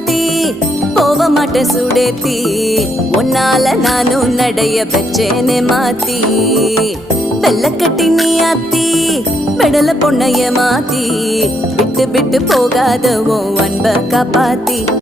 மாத்தி போக மாட்டேன் சுடேத்தி உன்னால நானும் நடைய வச்சேனே மாத்தி வெள்ளக்கட்டி நீ ஆத்தி பெடல பொண்ணைய மாத்தி விட்டு விட்டு போகாத உன் அன்ப காப்பாத்தி